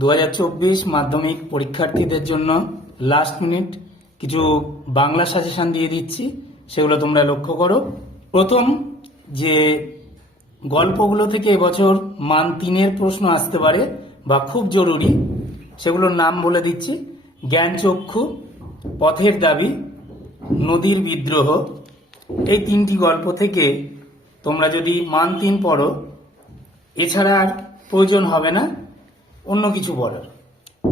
দু হাজার চব্বিশ মাধ্যমিক পরীক্ষার্থীদের জন্য লাস্ট মিনিট কিছু বাংলা সাজেশন দিয়ে দিচ্ছি, সেগুলো তোমরা লক্ষ্য করো। প্রথম, যে গল্পগুলো থেকে এবছর মান তিনের প্রশ্ন আসতে পারে বা খুব জরুরি, সেগুলোর নাম বলে দিচ্ছি। জ্ঞানচক্ষু, পথের দাবি, নদীর বিদ্রোহ, এই তিনটি গল্প থেকে তোমরা যদি মান তিন পড়ো, এছাড়া আর প্রয়োজন হবে না। অন্য কিছু পড়ার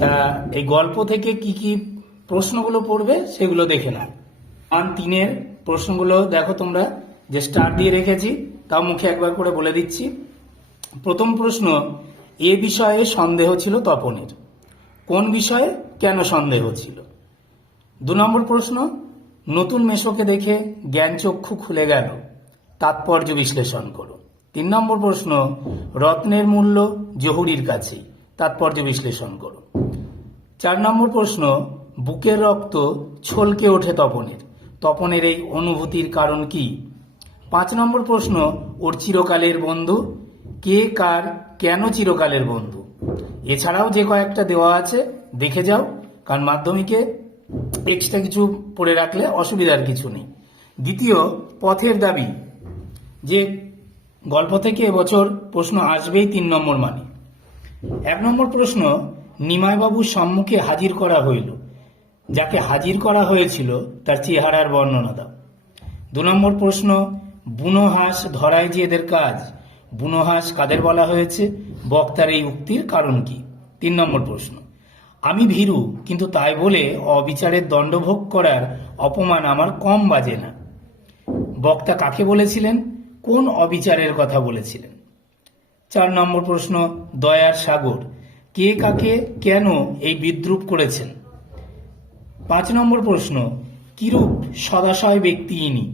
তা এই গল্প থেকে কি কি প্রশ্নগুলো পড়বে সেগুলো দেখে না মান তিনের প্রশ্নগুলো দেখো তোমরা, যে স্টার দিয়ে রেখেছি, তাও মুখে একবার করে বলে দিচ্ছি। প্রথম প্রশ্ন, এ বিষয়ে সন্দেহ ছিল তপনের। কোন বিষয়ে কেন সন্দেহ ছিল? দু নম্বর প্রশ্ন, নতুন মেশোকে দেখে জ্ঞানচক্ষু খুলে গেল, তাৎপর্য বিশ্লেষণ করো। তিন নম্বর প্রশ্ন, রত্নের মূল্য জহুরির কাছেই। তাৎপর্য বিশ্লেষণ করো চার নম্বর প্রশ্ন, বুকের রক্ত ছলকে ওঠে তপনের। তপনের এই অনুভূতির কারণ কি? পাঁচ নম্বর প্রশ্ন, ওর চিরকালের বন্ধু? কে, কার, কেন চিরকালের বন্ধু? এছাড়াও যে কয়েকটা দেওয়া আছে, দেখে যাও। কারণ মাধ্যমিকে এক্সট্রা কিছু পড়ে রাখলে অসুবিধার কিছু নেই। দ্বিতীয়, পথের দাবি। যে গল্প থেকে এবছর প্রশ্ন আসবেই তিন নম্বর মানে। এক নম্বর প্রশ্ন, নিমাইবাবুর সম্মুখে হাজির করা হইল। যাকে হাজির করা হয়েছিল, তার চেহারার বর্ণনা দাও। দু নম্বর প্রশ্ন, বুনো হাঁস ধরায় যে এদের কাজ? বুনো হাঁস কাদের বলা হয়েছে? বক্তার এই উক্তির কারণ কি? তিন নম্বর প্রশ্ন, আমি ভীরু, কিন্তু তাই বলে অবিচারের দণ্ডভোগ করার অপমান আমার কম বাজে না। বক্তা কাকে বলেছিলেন? কোন অবিচারের কথা বলেছিলেন? চার নম্বর প্রশ্ন, দয়ার সাগর। কে কাকে কেন এই বিদ্রুপ করেছেন? পাঁচ নম্বর প্রশ্ন, কিরূপ সদাশয় ব্যক্তি ইনি?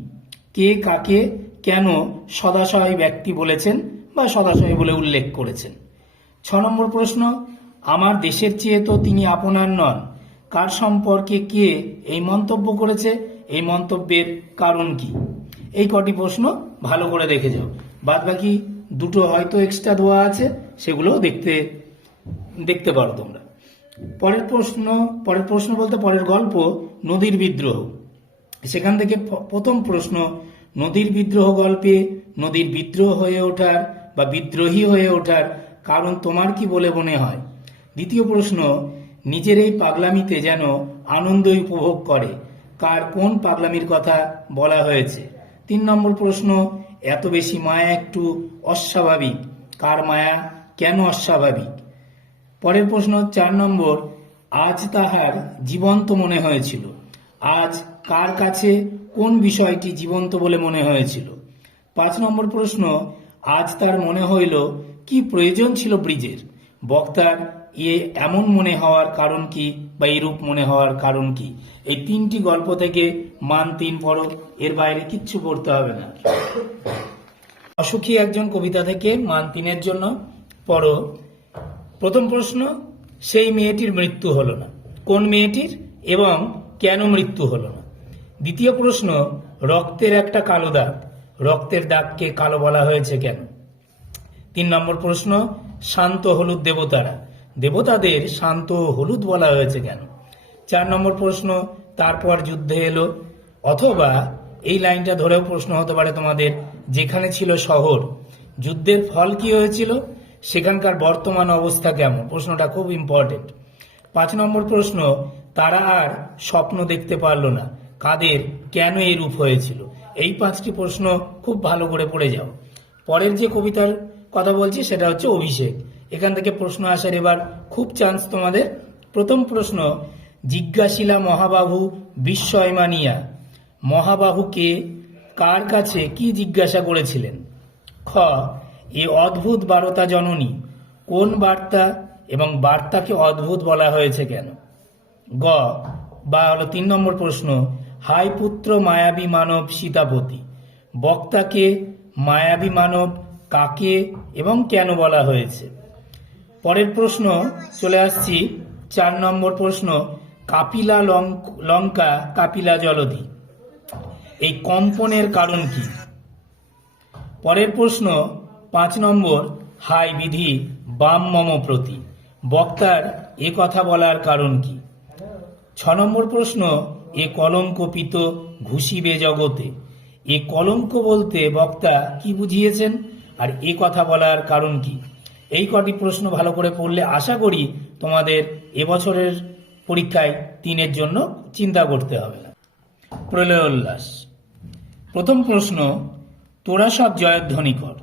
কে কাকে কেন সদাশয় ব্যক্তি বলেছেন বা সদাশয় বলে উল্লেখ করেছেন? ছ নম্বর প্রশ্ন, আমার দেশের চেয়ে তো তিনি আপনার নন। কার সম্পর্কে কে এই মন্তব্য করেছে? এই মন্তব্যের কারণ কি? এই কটি প্রশ্ন ভালো করে দেখে যাও। বাদ বাকি দুটো হয়তো এক্সট্রা দেওয়া আছে, সেগুলোও দেখতে দেখতে পারো তোমরা। পরের প্রশ্ন পরের প্রশ্ন বলতে পরের গল্প, নদীর বিদ্রোহ। সেখান থেকে প্রথম প্রশ্ন, নদীর বিদ্রোহ গল্পে নদীর বিদ্রোহ হয়ে ওঠার বা বিদ্রোহী হয়ে ওঠার কারণ তোমার কি বলে মনে হয়? দ্বিতীয় প্রশ্ন, নিজের এই পাগলামিতে যেন আনন্দই উপভোগ করে, কার কোন পাগলামির কথা বলা হয়েছে? তিন নম্বর প্রশ্ন এত বেশি মায়া একটু অস্বাভাবিক। কার মায়া? কেন অস্বাভাবিক? পরের প্রশ্ন, চার নম্বর, আজ তাহার জীবন্ত মনে হয়েছিল। আজ কার কাছে কোন বিষয়টি জীবন্ত বলে মনে হয়েছিল? পাঁচ নম্বর প্রশ্ন, আজ তার মনে হইল, কি প্রয়োজন ছিল ব্রিজের? বক্তার এ এমন মনে হওয়ার কারণ কি বা এরূপ মনে হওয়ার কারণ কি? এই তিনটি গল্প থেকে মান তিন পড়ো, এর বাইরে কিচ্ছু পড়তে হবে না। অসুখী একজন কবিতা থেকে মান তিনের জন্য পড়ো। প্রথম প্রশ্ন, সেই মেয়েটির মৃত্যু হলো না। কোন মেয়েটির এবং কেন মৃত্যু হলো না? দ্বিতীয় প্রশ্ন, রক্তের একটা কালো দাগ। রক্তের দাগকে কালো বলা হয়েছে কেন? তিন নম্বর প্রশ্ন, শান্ত হলুদ দেবতারা। দেবতাদের শান্ত হলুদ বলা হয়েছে কেন? চার নম্বর প্রশ্ন, তারপর যুদ্ধে এলো। অথবা এই লাইনটা ধরেও প্রশ্ন হতে পারে তোমাদের, যেখানে ছিল শহর, যুদ্ধের ফল কি হয়েছিল? সেখানকার বর্তমান অবস্থা কেমন? প্রশ্নটা খুব ইম্পর্টেন্ট পাঁচ নম্বর প্রশ্ন, তারা আর স্বপ্ন দেখতে পারল না। কাদের কেন এই রূপ হয়েছিল? এই পাঁচটি প্রশ্ন খুব ভালো করে পড়ে যাও। পরের যে কবিতার কথা বলছি, সেটা হচ্ছে অভিষেক। এখান থেকে প্রশ্ন আসার এবার খুব চান্স তোমাদের। প্রথম প্রশ্ন, জিজ্ঞাসিলা মহাবাহু বিস্ময় মানিয়া। মহাবাহুকে কার কাছে কি জিজ্ঞাসা করেছিলেন? খ, এ অদ্ভুত বার্তা জননী। কোন বার্তা এবং বার্তাকে অদ্ভুত বলা হয়েছে কেন? গ, বা হলো তিন নম্বর প্রশ্ন, হাই পুত্র মায়াবী মানব সীতাপতি। বক্তাকে মায়াবী মানব কাকে এবং কেন বলা হয়েছে? পরের প্রশ্ন চলে আসছি। চার নম্বর প্রশ্ন, কাপিলা লঙ্ক- কাপিলা জলধি। এই কম্পনের কারণ কি? পরের প্রশ্ন, পাঁচ নম্বর, হাই বিধি, বাম মম প্রতি। বক্তার এ কথা বলার কারণ কি? ছ নম্বর প্রশ্ন, এ কলঙ্কপিত ঘুষিবে জগতে। এ কলঙ্ক বলতে বক্তা কি বুঝিয়েছেন? আর এ কথা বলার কারণ কি? এই কটি প্রশ্ন ভালো করে পড়লে আশা করি তোমাদের এবছরের পরীক্ষায় তিনের জন্য চিন্তা করতে হবে। না প্রলয় উল্লাস। প্রথম প্রশ্ন, তোরা সব জয়ধ্বনি কর।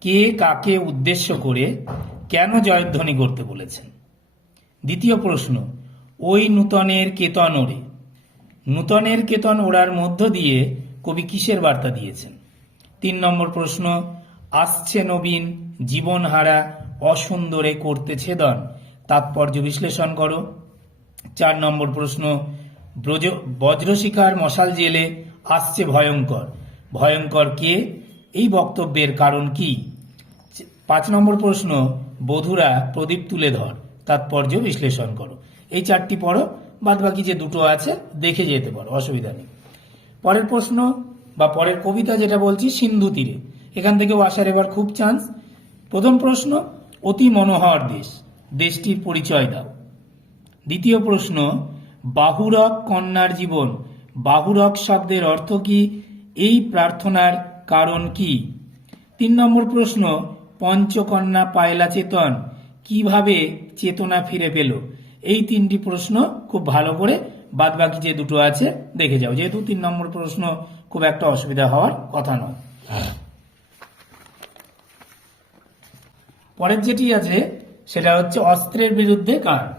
কে কাকে উদ্দেশ্য করে কেন জয়ধ্বনি করতে বলেছেন? দ্বিতীয় প্রশ্ন, ওই নূতনের কেতন ওড়ে। নূতনের কেতন ওড়ার মধ্য দিয়ে কবি কিসের বার্তা দিয়েছেন? তিন নম্বর প্রশ্ন আসছে নবীন, জীবনহারা, অসুন্দরে করতে ছেদন। তাৎপর্য বিশ্লেষণ করো। চার নম্বর প্রশ্ন, ব্রজ, বজ্রশিখার মশাল জেলে আসছে ভয়ঙ্কর। ভয়ঙ্কর কে? এই বক্তব্যের কারণ কি? পাঁচ নম্বর প্রশ্ন, বধুরা প্রদীপ তুলে ধর। তাৎপর্য বিশ্লেষণ করো। এই চারটি পড়ো বাদ বাকি যে দুটো আছে, দেখে যেতে পারো, অসুবিধা নেই। পরের প্রশ্ন বা পরের কবিতা যেটা বলছি, সিন্ধু তীরে। এখান থেকেও আসার এবার খুব চান্স প্রথম প্রশ্ন, অতি মনোহর দেশ। দেশটির পরিচয় দাও। দ্বিতীয় প্রশ্ন, বাহুরক কন্যার জীবন। বাহুরক শব্দের অর্থ কি? এই প্রার্থনার কারণ কি? তিন নম্বর প্রশ্ন, পঞ্চকন্যা পায়লা চেতন। কীভাবে চেতনা ফিরে পেল? এই তিনটি প্রশ্ন খুব ভালো করে বাদ বাকি যে দুটো আছে, দেখে যাও। যেহেতু তিন নম্বর প্রশ্ন খুব একটা অসুবিধা হওয়ার কথা নয়। পরের যেটি আছে, সেটা হচ্ছে অস্ত্রের বিরুদ্ধে গান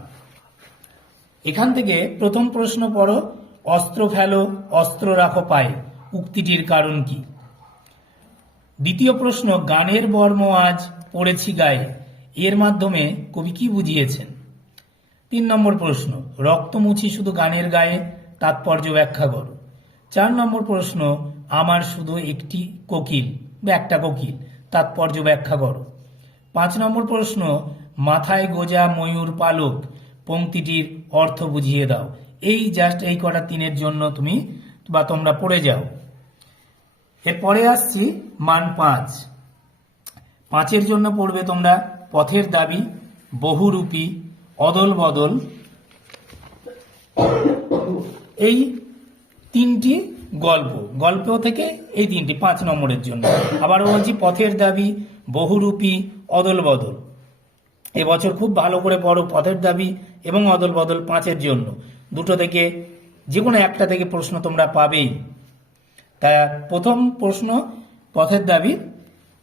এখান থেকে প্রথম প্রশ্ন পড়ো, অস্ত্র ফেলো, অস্ত্র রাখো পায়ে। উক্তিটির কারণ কি? দ্বিতীয় প্রশ্ন, গানের বর্ম আজ পড়েছি গায়ে। এর মাধ্যমে কবি কি বুঝিয়েছেন? তিন নম্বর প্রশ্ন রক্তমুছি শুধু গানের গায়ে, তাৎপর্য ব্যাখ্যা করো। চার নম্বর প্রশ্ন, আমার শুধু একটি কোকিল, বা একটা কোকিল, তাৎপর্য ব্যাখ্যা করো। পাঁচ নম্বর প্রশ্ন, মাথায় গোজা ময়ূর পালক পংক্তিটির অর্থ বুঝিয়ে দাও। এই জাস্ট এই কটা তিনের জন্য তুমি বা তোমরা পড়ে যাও। এরপরে আসছি মান পাঁচ। পাঁচের জন্য পড়বে তোমরা পথের দাবি, বহুরূপী, অদল বদল। এই তিনটি গল্প গল্প থেকে এই তিনটি, পাঁচ নম্বরের জন্য। আবার বলছি, পথের দাবি, বহুরূপী অদল বদল এবছর খুব ভালো করে পড়ো পথের দাবি এবং অদল বদল পাঁচের জন্য। দুটো থেকে যে কোনো একটা থেকে প্রশ্ন তোমরা পাবেই। তা প্রথম প্রশ্ন, পথের দাবি,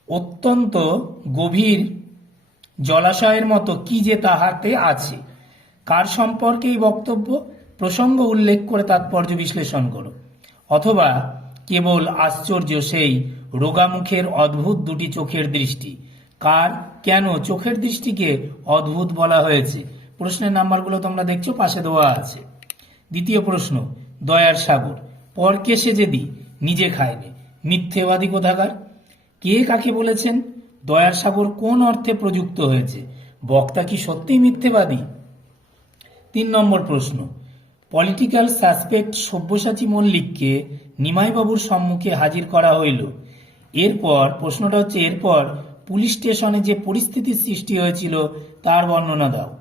অত্যন্ত গভীর জলাশয়ের মতো কি যে তাহাতে আছে? কার সম্পর্কে এই বক্তব্য? প্রসঙ্গ উল্লেখ করে তাৎপর্য বিশ্লেষণ করো। অথবা কেবল আশ্চর্য সেই রোগামুখের অদ্ভুত দুটি চোখের দৃষ্টি। কার, কেন? চোখের দৃষ্টিকে অদ্ভুত বলা হয়েছে। প্রশ্নের নাম্বারগুলো তোমরা দেখছ, পাশে দেওয়া আছে। দ্বিতীয় প্রশ্ন, দয়ার সাগর। পরকে সেজে দি নিজে খায়নি। মিথ্যেবাদী কোথাকার? কে কাকে বলেছেন? দয়ার সাগর কোন অর্থে প্রযুক্ত হয়েছে? বক্তা কি সত্যিই মিথ্যেবাদী? তিন নম্বর প্রশ্ন, পলিটিক্যাল সাসপেক্ট সব্যসাচী মল্লিককে নিমাইবাবুর সম্মুখে হাজির করা হইল। এরপর, প্রশ্নটা হচ্ছে, এরপর পুলিশ স্টেশনে যে পরিস্থিতির সৃষ্টি হয়েছিল, তার বর্ণনা দাও।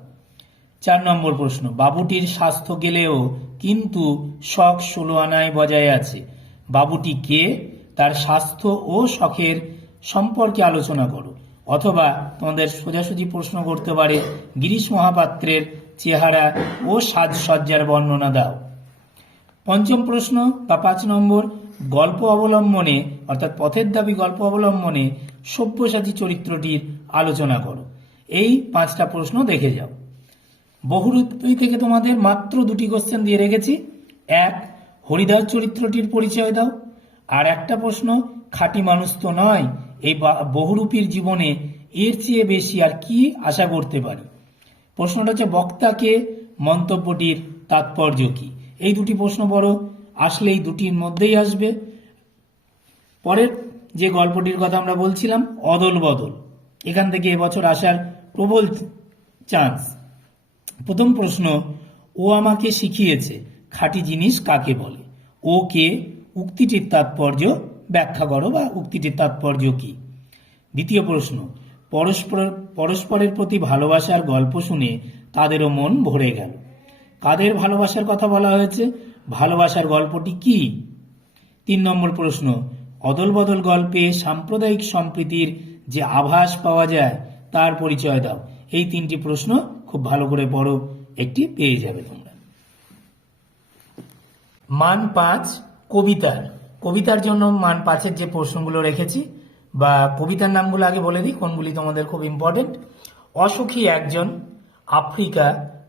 চার নম্বর প্রশ্ন, বাবুটির স্বাস্থ্য গেলেও কিন্তু শখ ষোলো আনায় বজায় আছে। বাবুটি কে? তার স্বাস্থ্য ও শখের সম্পর্কে আলোচনা করো। অথবা তোমাদের সোজাসুজি প্রশ্ন করতে পারে, গিরিশ মহাপাত্রের চেহারা ও সাজসজ্জার বর্ণনা দাও। পঞ্চম প্রশ্ন বা পাঁচ নম্বর গল্প অবলম্বনে, অর্থাৎ পথের দাবি গল্প অবলম্বনে সব্যসাচী চরিত্রটির আলোচনা করো। এই পাঁচটা প্রশ্ন দেখে যাও। বহুরূপী থেকে তোমাদের মাত্র দুটি কোশ্চেন দিয়ে রেখেছি। এক, হরিদাস চরিত্রটির পরিচয় দাও। আর একটা প্রশ্ন, খাঁটি মানুষ তো নয়, এই বহুরূপীর জীবনে এর চেয়ে বেশি আর কি আশা করতে পারি? প্রশ্নটা হচ্ছে বক্তাকে মন্তব্যটির তাৎপর্য কি? এই দুটি প্রশ্ন বড় আসলে এই দুটির মধ্যেই আসবে। পরের যে গল্পটির কথা আমরা বলছিলাম, অদল বদল। এখান থেকে এবছর আসার প্রবল চান্স। প্রথম প্রশ্ন, ও আমাকে শিখিয়েছে খাঁটি জিনিস কাকে বলে? ও কে? উক্তিটির তাৎপর্য ব্যাখ্যা করো বা উক্তিটির তাৎপর্য কি? দ্বিতীয় প্রশ্ন পরস্পর পরস্পরের প্রতি ভালোবাসার গল্প শুনে তাদেরও মন ভরে গেল। কাদের ভালোবাসার কথা বলা হয়েছে? ভালোবাসার গল্পটি কি? তিন নম্বর প্রশ্ন অদল বদল গল্পে সাম্প্রদায়িক সম্প্রীতির যে আভাস পাওয়া যায়, তার পরিচয় দাও। এই তিনটি প্রশ্ন খুব ভালো করে পড়ো, একটি পেয়ে যাবে তোমরা। মান পাঁচ কবিতার কবিতার জন্য মান পাঁচের যে প্রশ্নগুলো রেখেছি, বা কবিতার নামগুলো আগে বলে দিই, কোনগুলি তোমাদের খুব ইম্পর্টেন্ট অসুখী একজন আফ্রিকা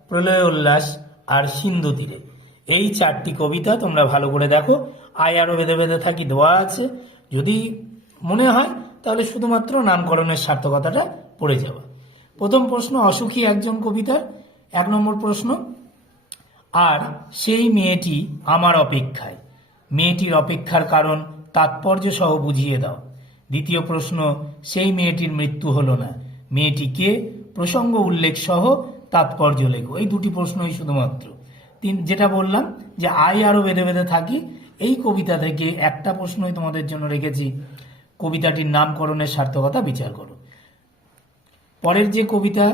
প্রলয় উল্লাস আর সিন্ধু তীরে। এই চারটি কবিতা তোমরা ভালো করে দেখো। আয় আরও বেঁধে বেঁধে থাকি দেওয়া আছে। যদি মনে হয়, তাহলে শুধুমাত্র নামকরণের সার্থকতাটা পড়ে যাওয়া প্রথম প্রশ্ন, অসুখী একজন কবিতার এক নম্বর প্রশ্ন, আর সেই মেয়েটি আমার অপেক্ষায়। মেয়েটির অপেক্ষার কারণ তাৎপর্য সহ বুঝিয়ে দাও। দ্বিতীয় প্রশ্ন, সেই মেয়েটির মৃত্যু হলো না। মেয়েটি কে প্রসঙ্গ উল্লেখ সহ তাৎপর্য লেখো। এই দুটি প্রশ্নই শুধুমাত্র। তিন যেটা বললাম যে আই আরও বেঁধে বেঁধে থাকি, এই কবিতা থেকে একটা প্রশ্নই তোমাদের জন্য রেখেছি। কবিতাটির নামকরণের সার্থকতা বিচার করো। পরের যে কবিতা,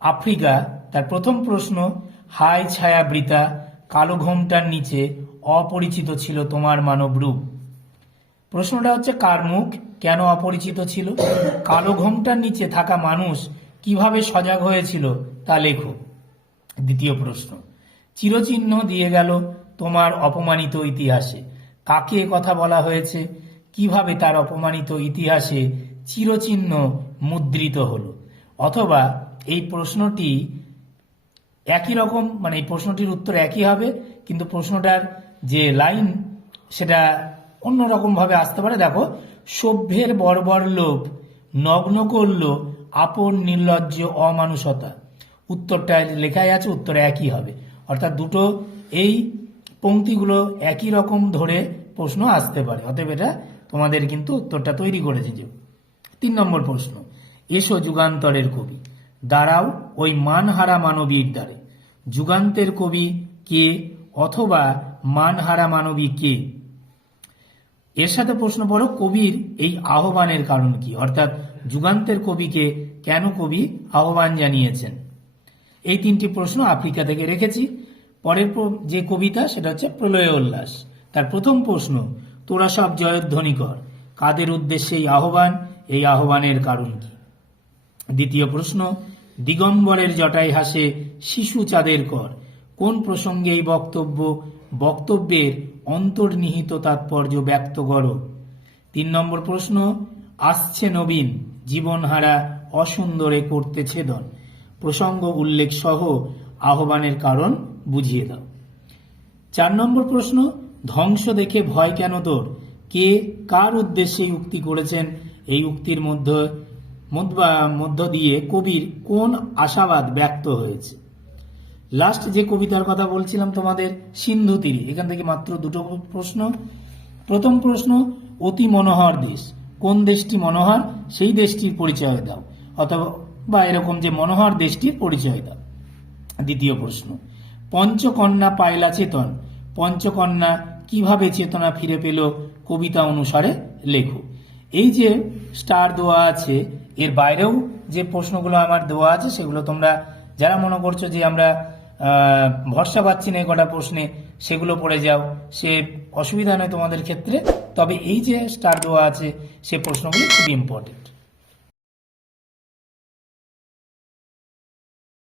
আফ্রিকা, তার প্রথম প্রশ্ন, হাই ছায়া বৃতা কালো ঘোমটার নিচে অপরিচিত ছিল তোমার মানব রূপ। প্রশ্নটা হচ্ছে, কার মুখ কেন অপরিচিত ছিল? কালো ঘোমটার নিচে থাকা মানুষ কীভাবে সজাগ হয়েছিল তা লেখো। দ্বিতীয় প্রশ্ন চিরচিহ্ন দিয়ে গেল তোমার অপমানিত ইতিহাসে। কাকে কথা বলা হয়েছে? কীভাবে তার অপমানিত ইতিহাসে চিরচিহ্ন মুদ্রিত হলো? অথবা এই প্রশ্নটি একই রকম মানে এই প্রশ্নটির উত্তর একই হবে, কিন্তু প্রশ্নটার যে লাইন সেটা অন্যরকম ভাবে আসতে পারে। দেখো, সভ্যের বর্বর লোভ, নগ্ন করল আপন নির্লজ্জ অমানুষতা। উত্তরটা লেখাই আছে, উত্তর একই হবে। অর্থাৎ দুটো এই পংক্তিগুলো একই রকম ধরে প্রশ্ন আসতে পারে। অতএব এটা তোমাদের কিন্তু উত্তরটা তৈরি করেছে যে তিন নম্বর প্রশ্ন, এসো যুগান্তরের কবি, দাঁড়াও ওই মানহারা মানবীর দ্বারে। যুগান্তের কবি কে অথবা মানহারা মানবী কে? এর সাথে প্রশ্ন পড়ো, কবির এই আহ্বানের কারণ কি? অর্থাৎ যুগান্তের কবিকে কেন কবি আহ্বান জানিয়েছেন? এই তিনটি প্রশ্ন আফ্রিকা থেকে রেখেছি। পরের যে কবিতা, সেটা হচ্ছে প্রলয় উল্লাস। তার প্রথম প্রশ্ন, তোরা সব জয়ধ্বনি কর। কাদের উদ্দেশ্যে এই আহ্বান? এই আহ্বানের কারণ কি? দ্বিতীয় প্রশ্ন, দিগম্বরের জটায় হাসে শিশু চাঁদের কর। কোন প্রসঙ্গে এই বক্তব্য? বক্তব্যের অন্তর্নিহিত তাৎপর্য ব্যক্ত করো। তিন নম্বর প্রশ্ন, আসছে নবীন, জীবনহারা অসুন্দরে করতে ছেদন প্রসঙ্গ, উল্লেখ সহ আহ্বানের কারণ বুঝিয়ে দাও। চার নম্বর প্রশ্ন, ধ্বংস দেখে ভয় কেন তোর? কে কার উদ্দেশ্যে উক্তি করেছেন? এই উক্তির মধ্য- মধ্য দিয়ে কবির কোন আশাবাদ ব্যক্ত হয়েছে? লাস্ট যে কবিতার কথা বলছিলাম তোমাদের, সিন্ধু তীরে, এখান থেকে মাত্র দুটো প্রশ্ন। প্রথম প্রশ্ন, অতি মনোহর দেশ, কোন দেশটি মনোহর? সেই দেশটির পরিচয় দাও। অথবা বা এরকম যে মনোহর দেশটির পরিচয় দাও দ্বিতীয় প্রশ্ন, পঞ্চকন্যা পায়লা চেতন। পঞ্চকন্যা কীভাবে চেতনা ফিরে পেল কবিতা অনুসারে লেখো। এই যে স্টার দেওয়া আছে, এর বাইরেও যে প্রশ্নগুলো আমার দেওয়া আছে, সেগুলো তোমরা যারা মনে করছ যে আমরা ভরসা পাচ্ছি না কটা প্রশ্নে, সেগুলো পড়ে যাও। সে অসুবিধা নয় তোমাদের ক্ষেত্রে, তবে এই যে স্টার দেওয়া আছে, সে প্রশ্নগুলি খুব ইম্পর্টেন্ট